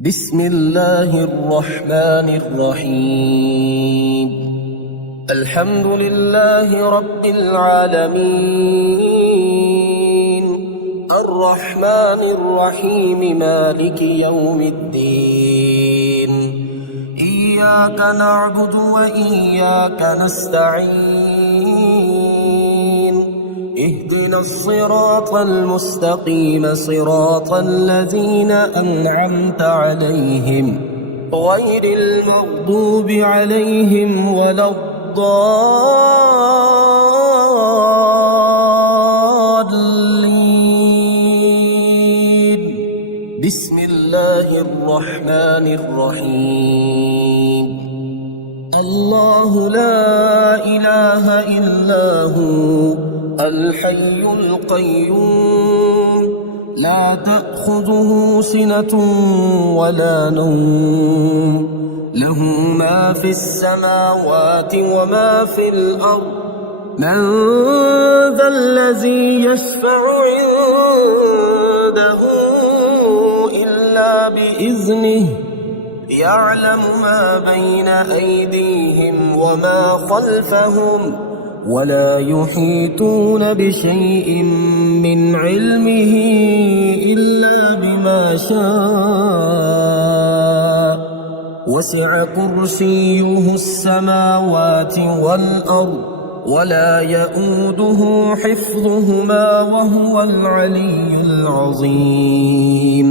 بسم الله الرحمن الرحيم. الحمد لله رب العالمين، الرحمن الرحيم، مالك يوم الدين. إياك نعبد وإياك نستعين، اهدنا الصراط المستقيم، صراط الذين أنعمت عليهم غير المغضوب عليهم ولا الضالين. بسم الله الرحمن الرحيم. الله لا إله إلا هو الحي القيوم، لا تأخذه سنة ولا نوم، له ما في السماوات وما في الأرض. من ذا الذي يشفع عنده إلا بإذنه، يعلم ما بين أيديهم وما خلفهم، ولا يحيطون بشيء من علمه إلا بما شاء. وسع كرسيه السماوات والأرض، ولا يؤوده حفظهما، وهو العلي العظيم.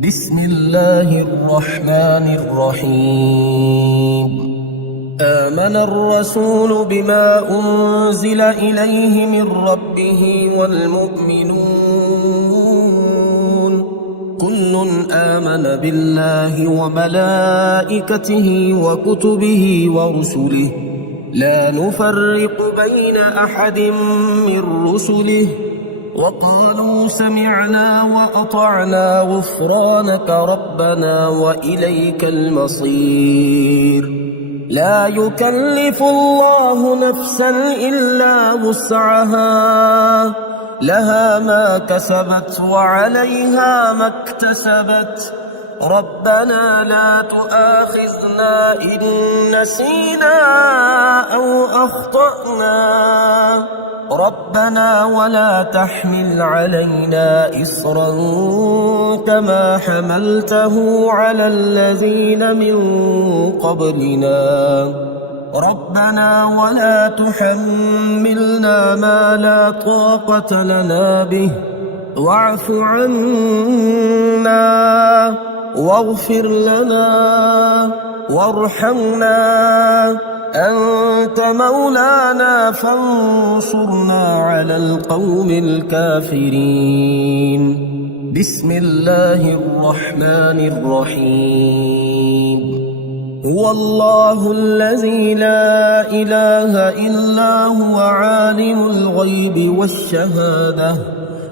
بسم الله الرحمن الرحيم. آمن الرسول بما أنزل إليه من ربه والمؤمنون، كل آمن بالله وملائكته وكتبه ورسله، لا نفرق بين أحد من رسله، وقالوا سمعنا وأطعنا غفرانك ربنا وإليك المصير. لا يكلف الله نفسا إلا وسعها، لها ما كسبت وعليها ما اكتسبت. ربنا لا تؤاخذنا إن نسينا أو أخطأنا، ربنا ولا تحمل علينا إصرا كما حملته على الذين من قبلنا، ربنا ولا تحملنا ما لا طاقة لنا به، واعف عنا واغفر لنا وارحمنا، أنت مولانا فانصرنا على القوم الكافرين. بسم الله الرحمن الرحيم. هو الله الذي لا إله إلا هو عالم الغيب والشهادة،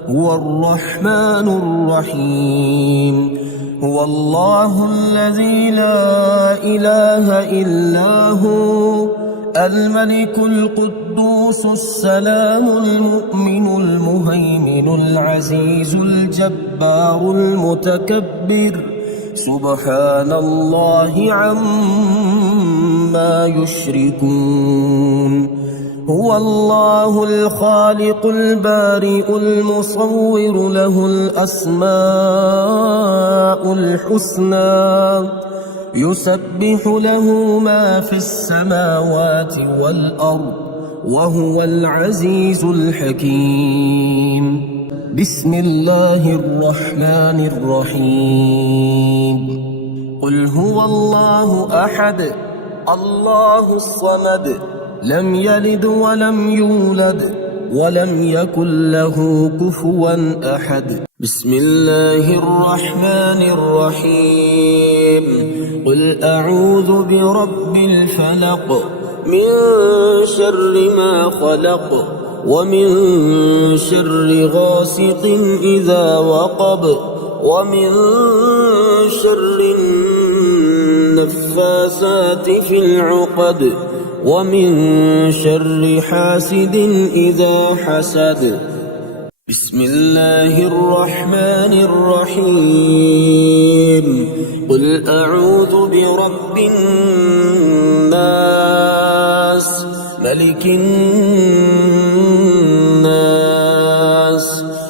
هو الرحمن الرحيم. هو الله الذي لا إله إلا هو الملك القدوس السلام المؤمن المهيمن العزيز الجبار المتكبر، سبحان الله عما يشركون. هو الله الخالق البارئ المصور، له الأسماء الحسنى، يسبح له ما في السماوات والأرض، وهو العزيز الحكيم. بسم الله الرحمن الرحيم. قل هو الله أحد، الله الصمد، لم يلد ولم يولد ولم يكن له كفوا أحد. بسم الله الرحمن الرحيم. قل أعوذ برب الفلق، من شر ما خلق، ومن شر غاسق إذا وقب، ومن شر النفاثات في العقد، ومن شر حاسد إذا حسد. بسم الله الرحمن الرحيم قل أعوذ برب الناس ملك الناس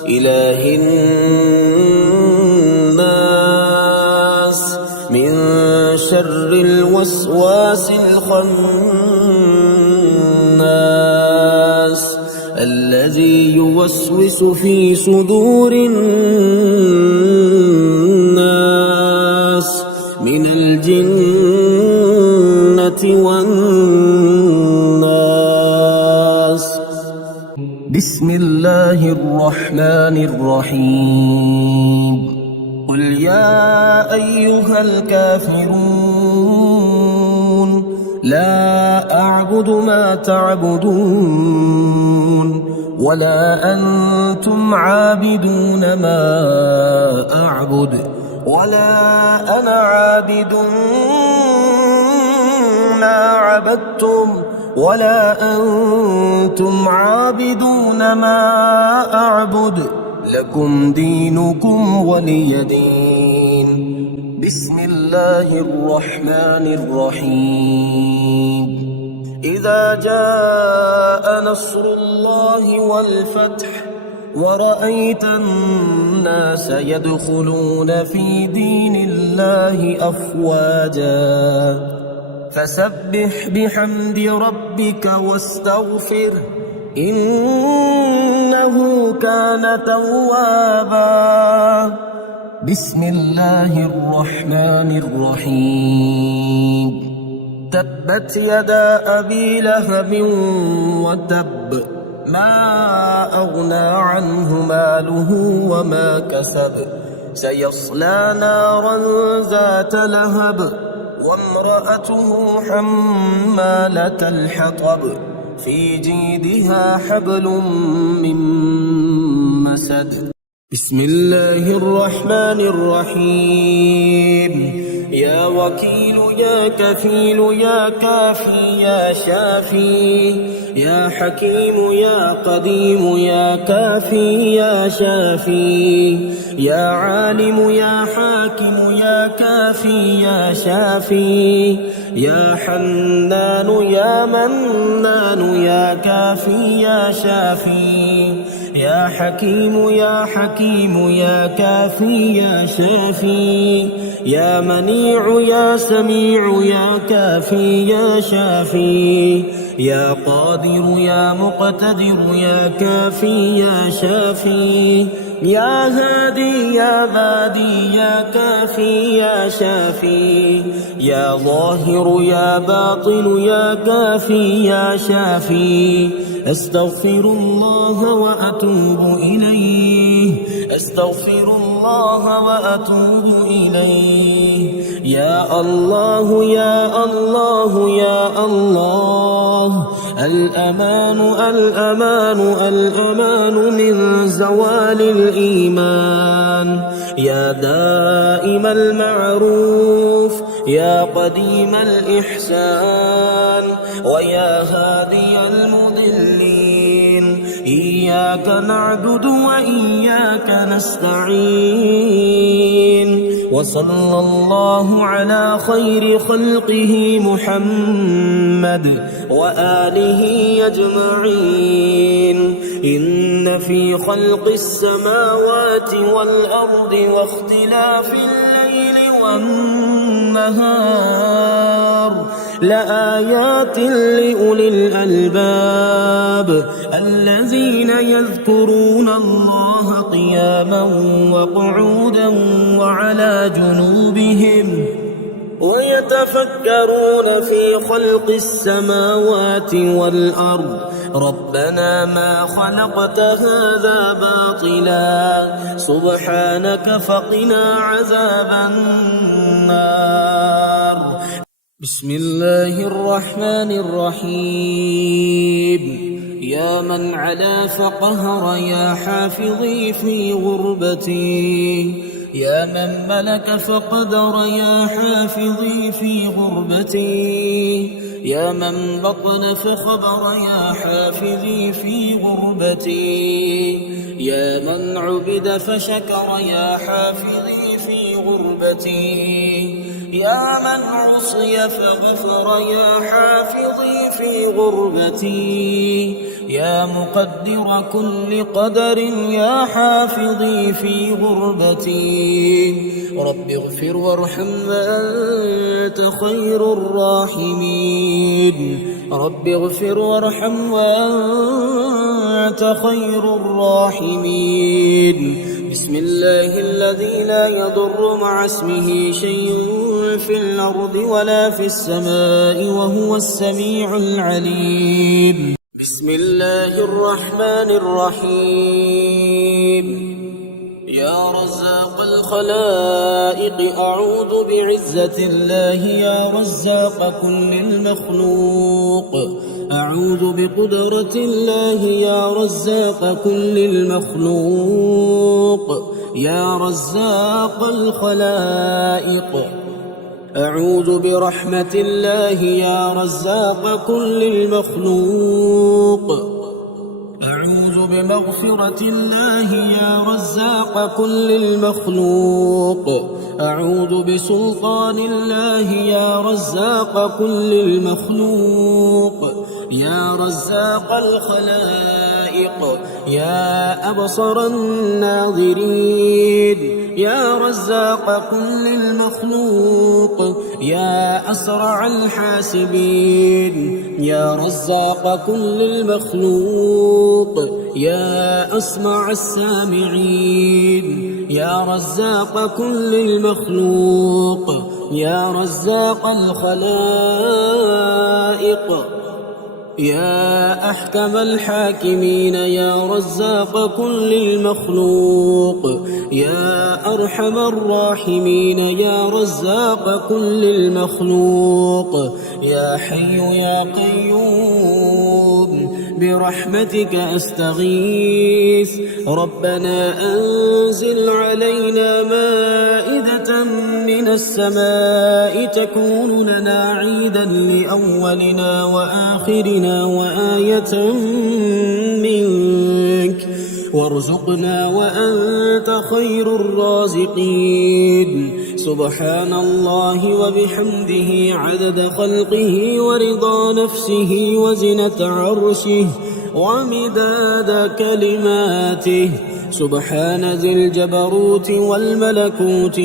إله الناس من شر الوسواس الخناس الذي يوسوس في صدور الناس من الجنة والناس. بسم الله الرحمن الرحيم قل يا أيها الكافرون لا أعبد ما تعبدون ولا أنتم عابدون ما أعبد ولا أنا عابد ما عبدتم ولا أنتم عابدون ما أعبد لكم دينكم ولي دين. بسم الله الرحمن الرحيم إذا جاء نصر الله والفتح ورأيت الناس يدخلون في دين الله أفواجا فسبح بحمد ربك واستغفره إنه كان توابا. بسم الله الرحمن الرحيم تبت يدا أبي لهب وتب ما أغنى عنه ماله وما كسب سيصلى نارا ذات لهب وامرأته حمالة الحطب في جيدها حبل من مسد. بسم الله الرحمن الرحيم يا وكيل يا كفيل يا كافي يا شافي يا حكيم يا قديم يا كافي يا شافي يا عالم يا حاكم يا كافي يا شافي يا حنان يا منان يا كافي يا شافي يا حكيم يا حكيم يا كافي يا شافي يا منيع يا سميع يا كافي يا شافي يا قادر يا مقتدر يا كافي يا شافي يا هادي يا بادي يا كافي يا شافي يا ظاهر يا باطن يا كافي يا شافي أستغفر الله وأتوب إليه أستغفر الله وأتوب إليه يا الله يا الله يا الله الأمان الأمان الأمان من زوال الإيمان يا دائم المعروف يا قديم الإحسان ويا هادي المضلين إياك نعبد وإياك نستعين وصلى الله على خير خلقه محمد وآله أجمعين. إن في خلق السماوات والأرض واختلاف الليل والنهار لآيات لأولي الألباب الذين يذكرون الله قياما وقعودا وعلى جنوبهم ويتفكرون في خلق السماوات والأرض ربنا ما خلقت هذا باطلا سبحانك فقنا عذاب النار. بسم الله الرحمن الرحيم يا من علا فقهر يا حافظي في غربتي يا من ملك فقدر يا حافظي في غربتي يا من بطن فخبر يا حافظي في غربتي يا من عبد فشكر يا حافظي في غربتي يا من عصي فغفر يا حافظي في غربتي يا مقدر كل قدر يا حافظي في غربتي رب اغفر وارحم وأنت خير الراحمين رب اغفر وارحم وأنت خير الراحمين بسم الله الذي لا يضر مع اسمه شيء في الأرض ولا في السماء وهو السميع العليم بسم الله الرحمن الرحيم يا رزاق الخلائق أعوذ بعزة الله يا رزاق كل المخلوق أعوذ بقدرة الله يا رزاق كل المخلوق يا رزاق الخلائق أعوذ برحمة الله يا رزاق كل المخلوق أعوذ بمغفرة الله يا رزاق كل المخلوق أعوذ بسلطان الله يا رزاق كل المخلوق يا رزاق الخلائق يا أبصر الناظرين يا رزاق كل المخلوق يا أسرع الحاسبين يا رزاق كل المخلوق يا أسمع السامعين يا رزاق كل المخلوق يا رزاق الخلائق يا أحكم الحاكمين يا رزاق كل المخلوق يا أرحم الراحمين يا رزاق كل المخلوق يا حي يا قيوم برحمتك أستغيث ربنا أنزل علينا مائدة من السماء تكون لنا عيدا لأولنا وآخرنا وآية منك وارزقنا وأنت خير الرازقين سبحان الله وبحمده عدد خلقه ورضا نفسه وزنة عرشه ومداد كلماته سبحان ذي الجبروت والملكوت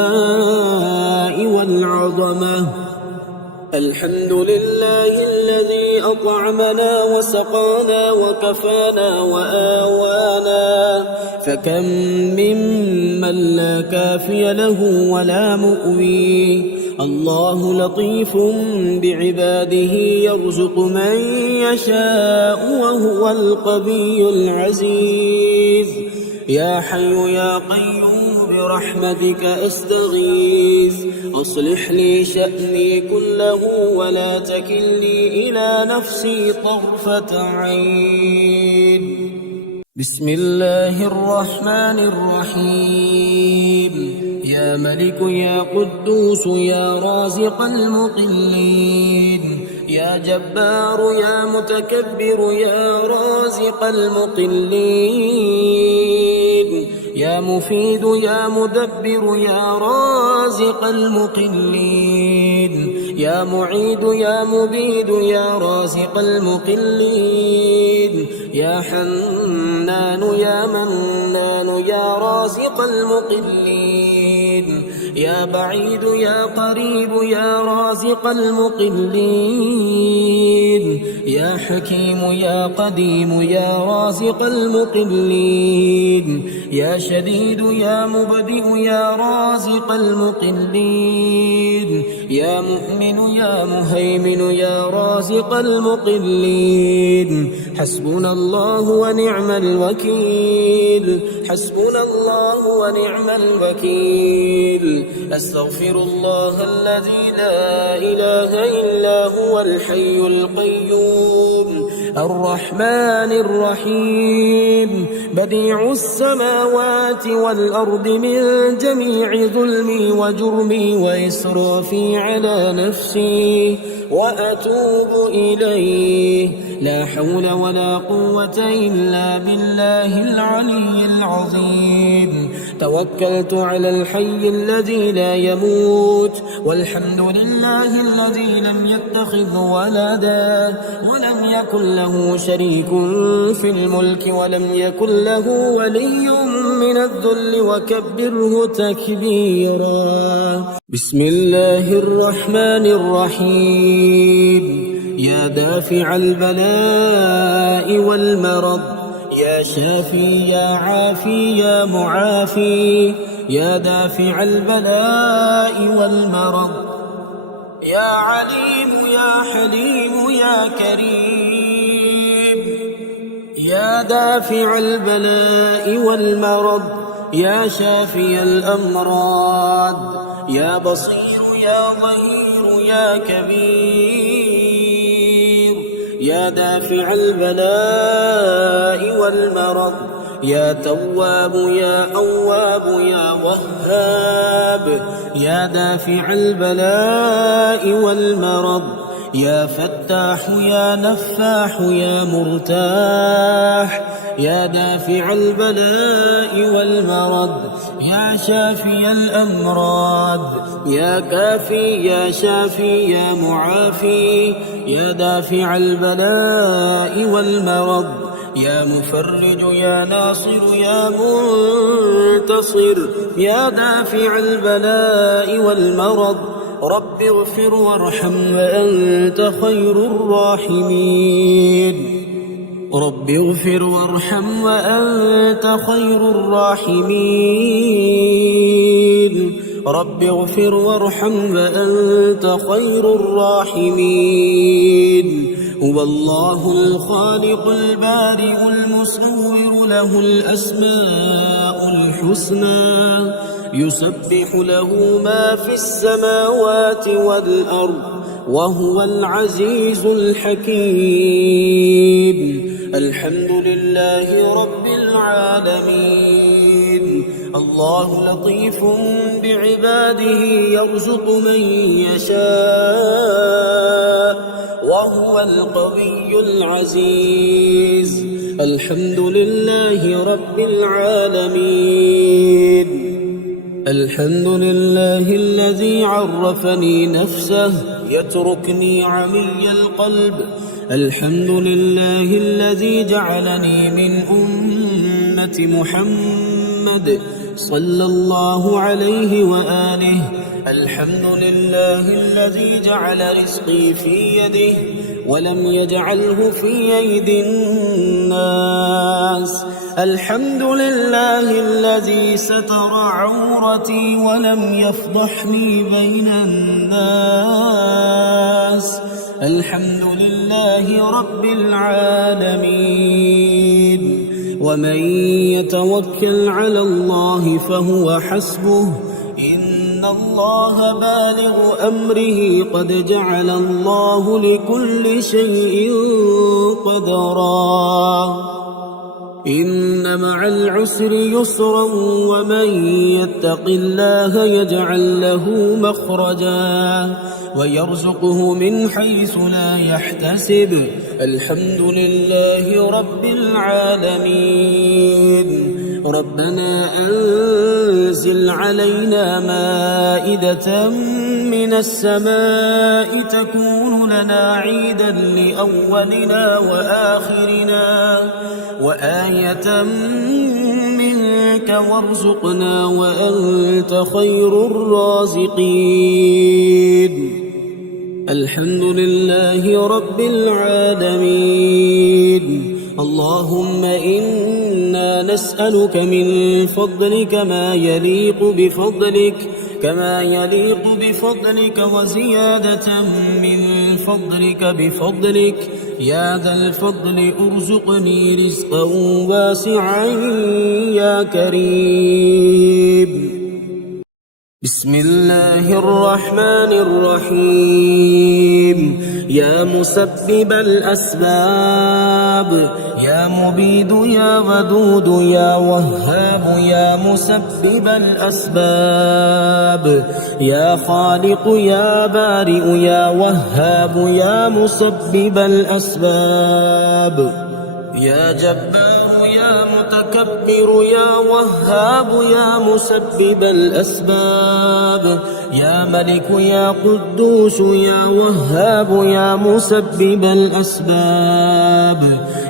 والكبرياء والعظمة الحمد لله الذي أطعمنا وسقانا وكفانا وآوانا فكم ممن لا كافي له ولا مؤوي الله لطيف بعباده يرزق من يشاء وهو القوي العزيز يا حي يا قيوم برحمتك أستغيث أصلح لي شأني كله ولا تكلني إلى نفسي طرفة عين بسم الله الرحمن الرحيم يا ملك يا قدوس يا رازق المقلين يا جبار يا متكبر يا رازق المقلين يا مفيد يا مدبر يا رازق المقلين يا معيد يا مبيد يا رازق المقلين يا حنان يا منان يا رازق المقلين يا بعيد يا قريب يا رازق المقلين يا حكيم يا قديم يا رازق المقلين يا شديد يا مبدئ يا رازق المقلين يا مؤمن يا مهيمن يا رازق المقلين حسبنا الله ونعم الوكيل حسبنا الله ونعم الوكيل أستغفر الله الذي لا إله إلا هو الحي القيوم الرحمن الرحيم بديع السماوات والأرض من جميع ظلمي وجرمي وإسرافي على نفسي وأتوب إليه لا حول ولا قوة إلا بالله العلي العظيم توكلت على الحي الذي لا يموت والحمد لله الذي لم يتخذ ولدا ولم يكن له شريك في الملك ولم يكن له ولي من الذل وكبره تكبيرا بسم الله الرحمن الرحيم يا دافع البلاء والمرض يا شافي يا عافي يا معافي يا دافع البلاء والمرض يا عليم يا حليم يا كريم يا دافع البلاء والمرض يا شافي الأمراض يا بصير يا ظهير يا كبير يا دافع البلاء والمرض يا تواب يا أواب يا وهاب يا دافع البلاء والمرض يا فتاح يا نفاح يا مرتاح يا دافع البلاء والمرض يا شافي الأمراض يا كافي يا شافي يا معافي يا دافع البلاء والمرض يا مفرج يا ناصر يا منتصر يا دافع البلاء والمرض رب اغفر وارحم وأنت خير الراحمين رب اغفر وارحم وأنت خير الراحمين رب اغفر وارحم وأنت خير الراحمين هو الله الخالق البارئ المصور له الأسماء الحسنى يسبح له ما في السماوات والأرض وهو العزيز الحكيم الحمد لله رب العالمين الله لطيف بعباده يرزق من يشاء وهو القوي العزيز الحمد لله رب العالمين الحمد لله الذي عرفني نفسه يتركني عمي القلب الحمد لله الذي جعلني من أمة محمد صلى الله عليه وآله الحمد لله الذي جعل رزقي في يده ولم يجعله في أيدي الناس الحمد لله الذي ستر عورتي ولم يفضحني بين الناس الحمد لله رب العالمين ومن يتوكل على الله فهو حسبه إن الله بالغ أمره قد جعل الله لكل شيء قدرا إن مع العسر يسرا ومن يتق الله يجعل له مخرجا ويرزقه من حيث لا يحتسب الحمد لله رب العالمين ربنا أنزل علينا مائدة من السماء تكون لنا عيدا لأولنا وآخرنا وآية منك وارزقنا وأنت خير الرازقين الحمد لله رب العالمين اللهم إنا نسألك من فضلك ما يليق بفضلك وزيادة من فضلك بفضلك يا ذا الفضل ارزقني رزقا واسعا يا كريم بسم الله الرحمن الرحيم يا مسبب الأسباب يا مبيد يا ودود يا وهاب يا مسبب الأسباب يا خالق يا بارئ يا وهاب يا مسبب الأسباب يا جبار يا متكبر يا وهاب يا مسبب الأسباب يا ملك يا قدوس يا وهاب يا مسبب الأسباب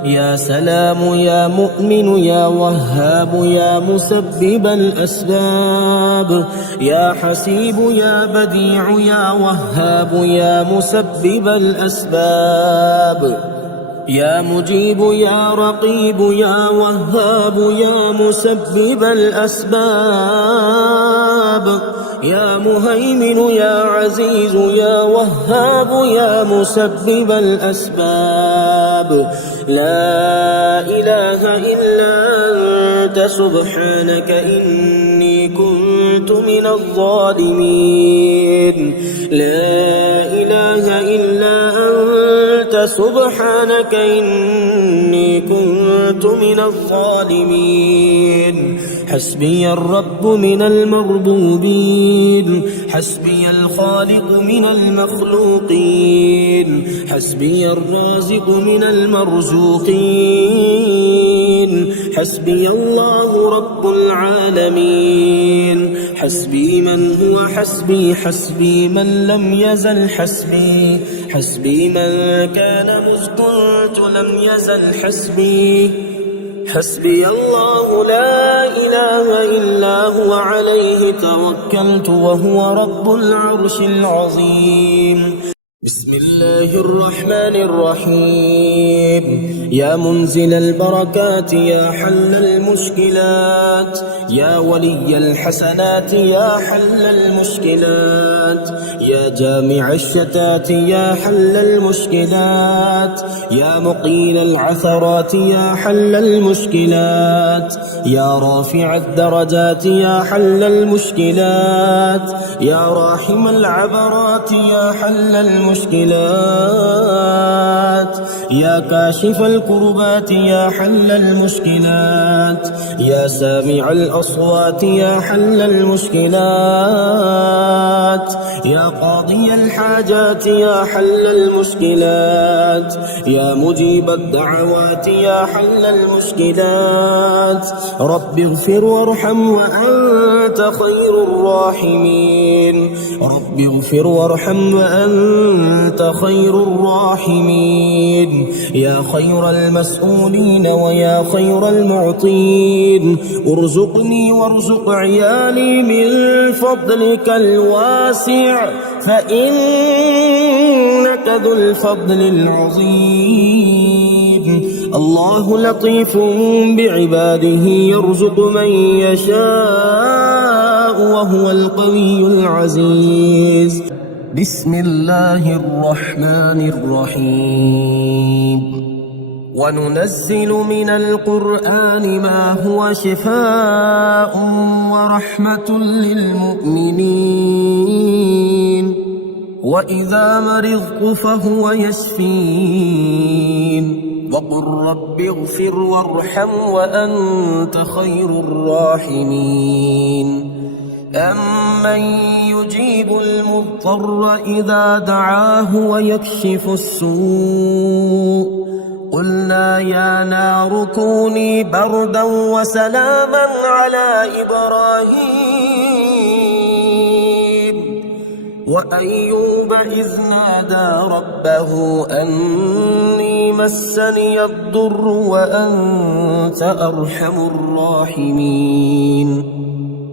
يا سلام يا مؤمن يا وهاب يا مسبب الأسباب يا حسيب يا بديع يا وهاب يا مسبب الأسباب يا مجيب يا رقيب يا وهاب يا مسبب الأسباب يا مهيمن يا عزيز يا وهاب يا مسبب الأسباب لا إله إلا أنت سبحانك إني كنت من الظالمين لا إله إلا أنت سبحانك إني كنت من الظالمين حسبي الرب من المربوبين حسبي الخالق من المخلوقين حسبي الرازق من المرزوقين حسبي الله رب العالمين حسبي من هو حسبي حسبي من لم يزل حسبي حسبي من كان مذ كنت لم يزل حسبي حسبي الله لا إله إلا هو عليه توكلت وهو رب العرش العظيم بسم الله الرحمن الرحيم يا منزل البركات يا حل المشكلات يا ولي الحسنات يا حل المشكلات يا جامع الشتات يا حل المشكلات يا مقيل العثرات يا حل المشكلات يا رافع الدرجات يا حل المشكلات يا راحم العبرات يا حل المشكلات يا كاشف الكربات يا حل المشكلات يا سامع الأصوات يا حل المشكلات يا قاضي الحاجات يا حل المشكلات يا مجيب الدعوات يا حل المشكلات رب اغفر وارحم وأنت خير الراحمين رب اغفر وارحم وأنت خير الراحمين يا خير المسؤولين ويا خير المعطين ارزقني وارزق عيالي من فضلك الواسع فإنك ذو الفضل العظيم الله لطيف بعباده يرزق من يشاء وهو القوي العزيز بسم الله الرحمن الرحيم وننزل من القرآن ما هو شفاء ورحمة للمؤمنين وإذا مرضت فهو يشفين وقل رب اغفر وارحم وأنت خير الراحمين أمن يجيب المضطر إذا دعاه ويكشف السوء قلنا يا نار كوني بردا وسلاما على إبراهيم وأيوب إذ نادى ربه أني مسني الضر وأنت أرحم الراحمين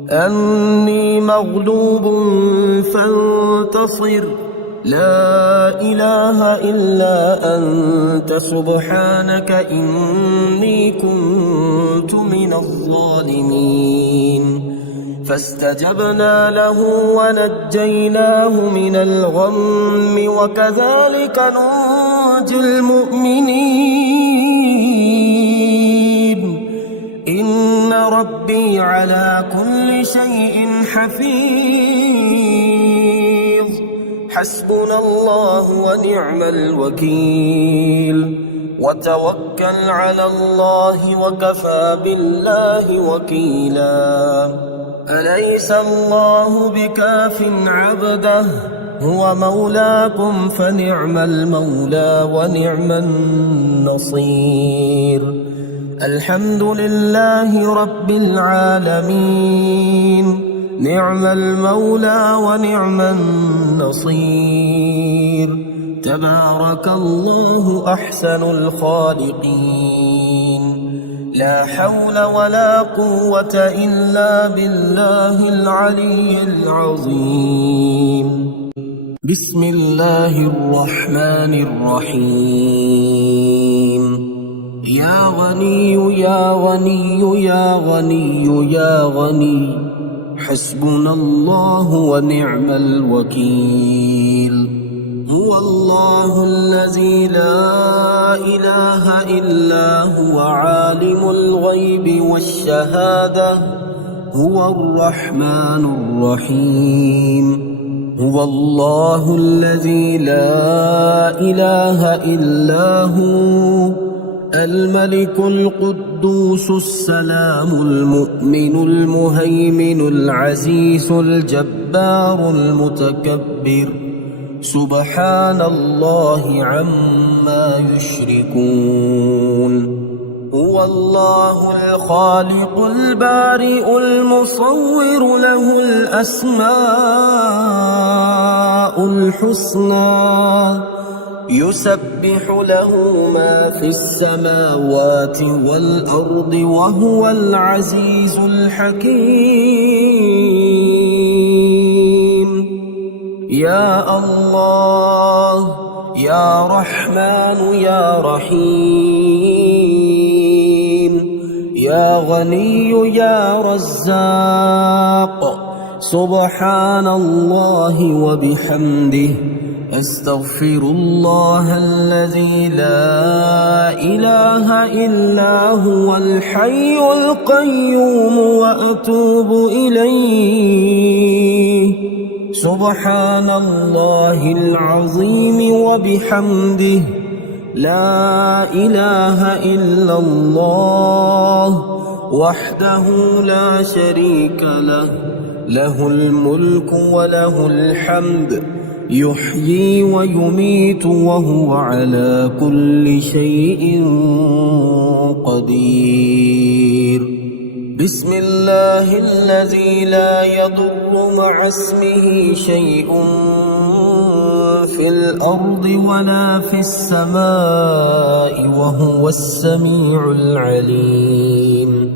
أني مغلوب فانتصر لا إله إلا أنت سبحانك إني كنت من الظالمين فاستجبنا له ونجيناه من الغم وكذلك ننجي المؤمنين إن ربي على كل شيء حفيظ حسبنا الله ونعم الوكيل وتوكل على الله وكفى بالله وكيلا أليس الله بكاف عبده هو مولاكم فنعم المولى ونعم النصير الحمد لله رب العالمين نعم المولى ونعم النصير تبارك الله أحسن الخالقين لا حول ولا قوة إلا بالله العلي العظيم بسم الله الرحمن الرحيم يا غني يا غني يا غني يا غني حسبنا الله ونعم الوكيل هو الله الذي لا إله إلا هو عالم الغيب والشهادة هو الرحمن الرحيم هو الله الذي لا إله إلا هو الملك القدوس السلام المؤمن المهيمن العزيز الجبار المتكبر سبحان الله عما يشركون هو الله الخالق البارئ المصور له الأسماء الحسنى يسبح له ما في السماوات والأرض وهو العزيز الحكيم يا الله يا رحمن يا رحيم يا غني يا رزاق سبحان الله وبحمده أستغفر الله الذي لا إله إلا هو الحي القيوم وأتوب إليه سبحان الله العظيم وبحمده لا إله إلا الله وحده لا شريك له له الملك وله الحمد يحيي ويميت وهو على كل شيء قدير بسم الله الذي لا يضر مع اسمه شيء في الأرض ولا في السماء وهو السميع العليم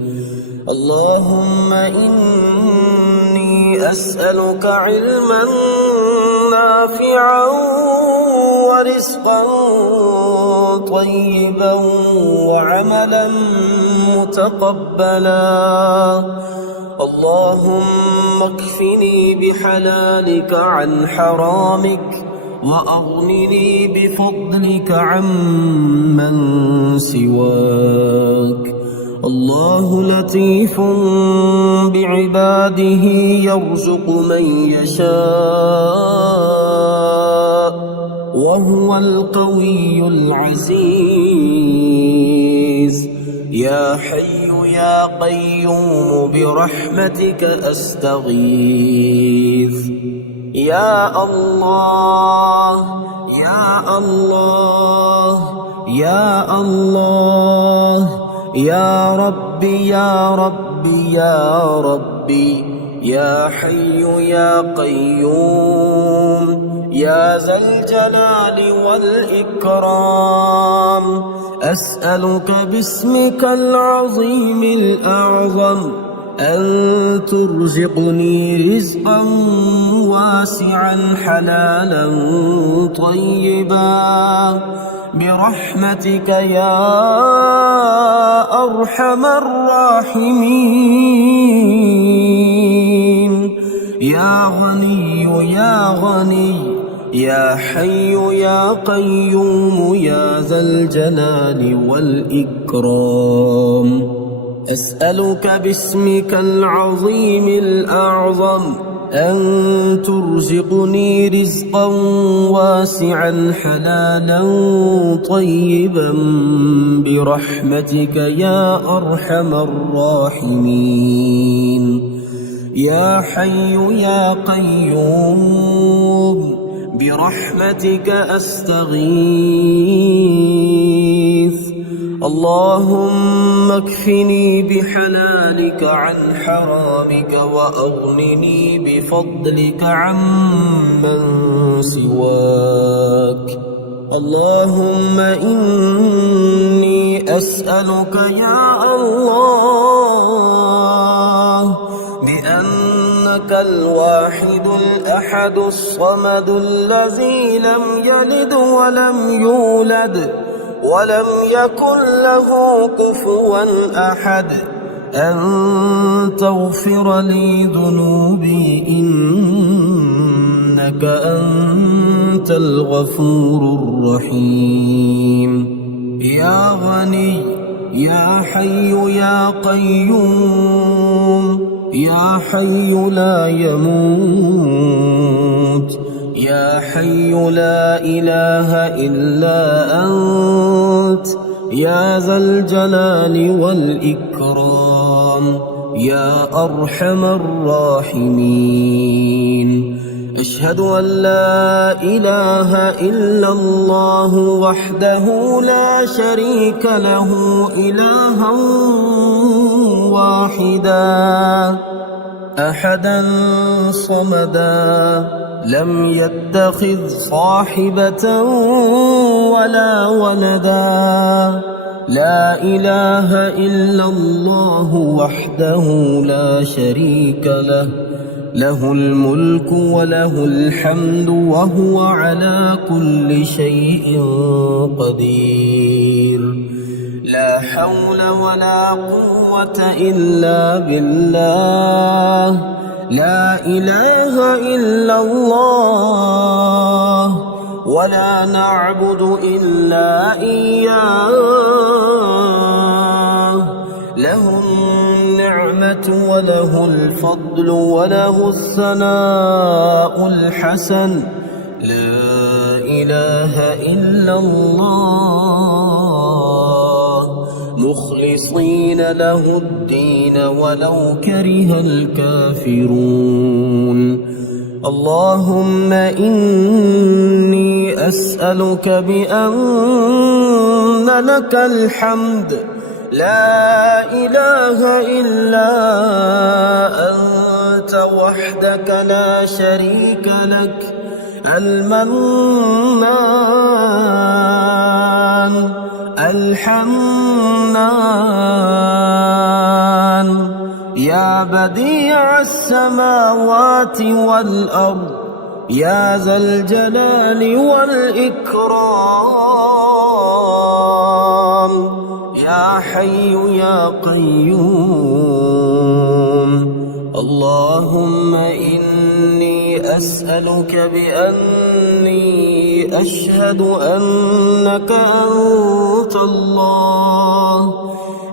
اللهم إني أسألك علما نافعا ورزقا طيبا وعملا متقبلا اللهم اكفني بحلالك عن حرامك وأغنني بفضلك عمن سواك الله لطيف بعباده يرزق من يشاء وهو القوي العزيز يا حي يا قيوم برحمتك أستغيث يا الله يا الله يا الله يا ربي يا ربي يا ربي يا حي يا قيوم يا ذا الجلال والإكرام أسألك باسمك العظيم الأعظم أن ترزقني رزقا واسعا حلالا طيبا برحمتك يا أرحم الراحمين يا غني يا غني يا حي يا قيوم يا ذا الجلال والإكرام أسألك باسمك العظيم الأعظم أن ترزقني رزقا واسعا حلالا طيبا برحمتك يا أرحم الراحمين. يا حي يا قيوم برحمتك أستغيث. اللهم اكفني بحلالك عن حرامك وأغنني بفضلك عمن سواك. اللهم إني أسألك يا الله بأنك الواحد الأحد الصمد الذي لم يلد ولم يولد ولم يكن له كفوا أحد أن تغفر لي ذنوبي إنك أنت الغفور الرحيم. يا غني يا حي يا قيوم يا حي لا يموت يا حي لا إله إلا أنت يا ذا الجلال والإكرام يا أرحم الراحمين. أشهد أن لا إله إلا الله وحده لا شريك له إلها واحدا أحدا صمدا لم يتخذ صاحبة ولا ولدا. لا إله إلا الله وحده لا شريك له له الملك وله الحمد وهو على كل شيء قدير. لا حول ولا قوة إلا بالله. لا إله إلا الله ولا نعبد إلا إياه. له النعمة وله الفضل وله الثناء الحسن. لا إله إلا الله مخلصين له الدين ولو كره الكافرون. اللهم إني أسألك بأن لك الحمد لا إله إلا أنت وحدك لا شريك لك المنان الحنان يا بديع السماوات والأرض يا ذا الجلال والإكرام. يا حي يا قيوم. اللهم إني أسألك بأني أشهد أنك أنت الله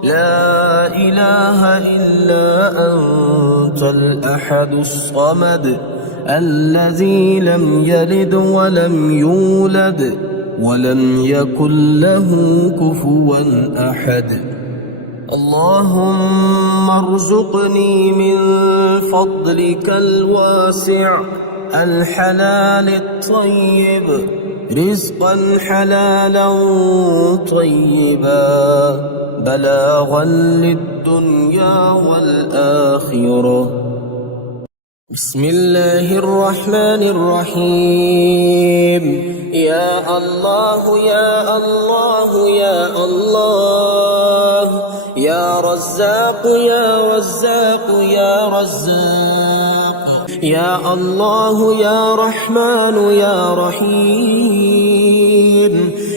لا إله إلا أنت الأحد الصمد الذي لم يلد ولم يولد ولم يكن له كفوا أحد. اللهم ارزقني من فضلك الواسع الحلال الطيب رزقا حلالا طيبا بلاغا للدنيا والآخرة. بسم الله الرحمن الرحيم. يا الله يا الله يا الله يا رزاق يا رزاق يا رزاق يا الله يا رحمن يا رحيم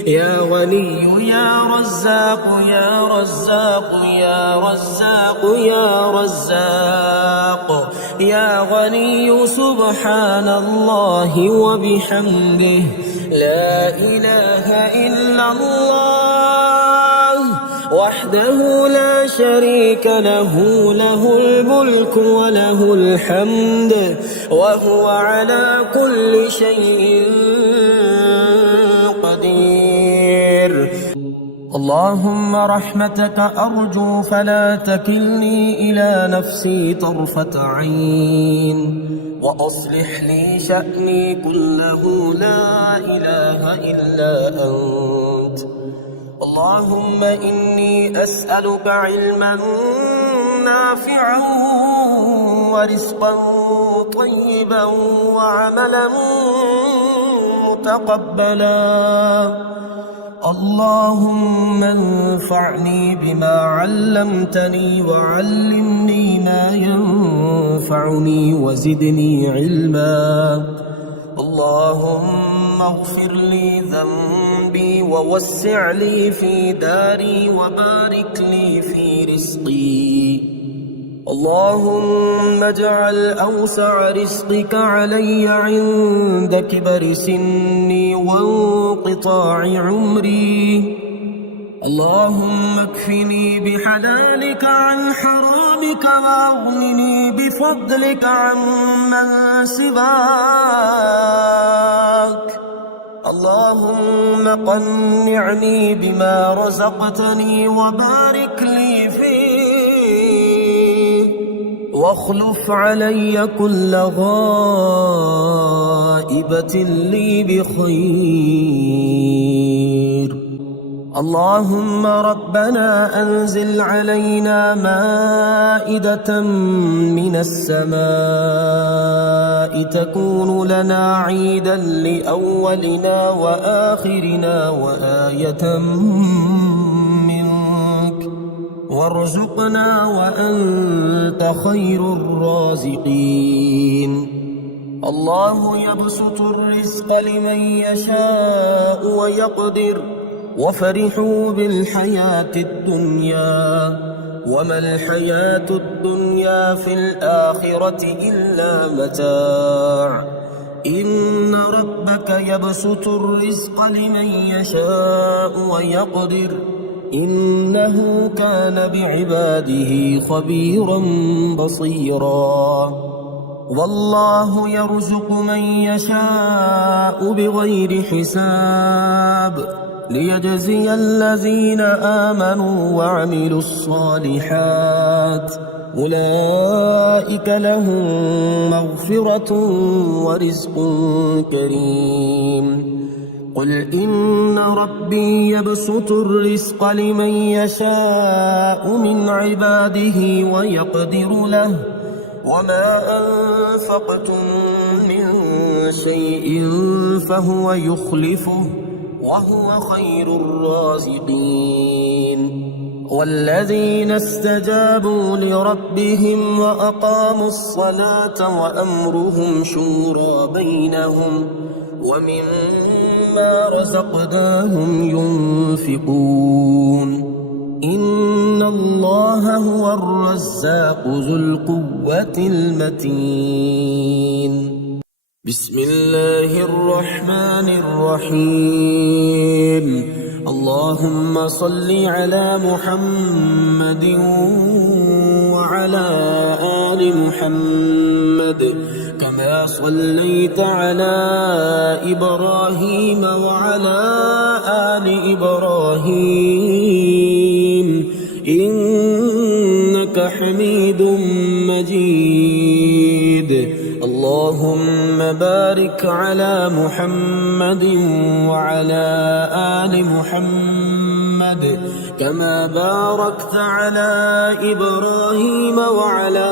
يا غني يا رزاق يا رزاق يا رزاق يا رزاق يا غني سبحان الله وبحمده لا إله إلا الله وحده لا شريك له، له الملك وله الحمد وهو على كل شيء قدير. اللهم رحمتك أرجو فلا تكلني إلى نفسي طرفة عين، وأصلح لي شأني كله لا إله إلا أنت. اللهم إني أسألك علما نافعا ورزقا طيبا وعملا متقبلا. اللهم انفعني بما علمتني وعلمني ما ينفعني وزدني علما. اللهم اغفر لي ذنبي ووسع لي في داري وبارك لي في رزقي. اللهم اجعل أوسع رزقك علي عند كبر سني وانقطاع عمري. اللهم اكفني بحلالك عن حرامك واغنني بفضلك عمن سواك. اللهم قنعني بما رزقتني وبارك لي فيه، واخلف علي كل غائبة لي بخير. اللهم ربنا أنزل علينا مائدة من السماء تكون لنا عيدا لأولنا وآخرنا وآية منك، وارزقنا وأنت خير الرازقين. الله يبسط الرزق لمن يشاء ويقدر، وفرحوا بالحياة الدنيا وما الحياة الدنيا في الآخرة إلا متاع. إن ربك يبسط الرزق لمن يشاء ويقدر، إنه كان بعباده خبيرا بصيرا. والله يرزق من يشاء بغير حساب، ليجزي الذين آمنوا وعملوا الصالحات، أولئك لهم مغفرة ورزق كريم. قل إن ربي يبسط الرزق لمن يشاء من عباده ويقدر له، وما أنفقتم من شيء فهو يخلفه وهو خير الرازقين. والذين استجابوا لربهم وأقاموا الصلاة وأمرهم شورى بينهم ومما رزقناهم ينفقون. إن الله هو الرزاق ذو القوة المتين. بسم الله الرحمن الرحيم. اللهم صل على محمد وعلى آل محمد كما صليت على إبراهيم وعلى آل إبراهيم إنك حميد مجيد. اللهم بارك على محمد وعلى آل محمد كما باركت على إبراهيم وعلى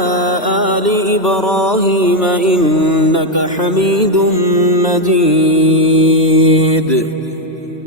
آل إبراهيم إنك حميد مجيد.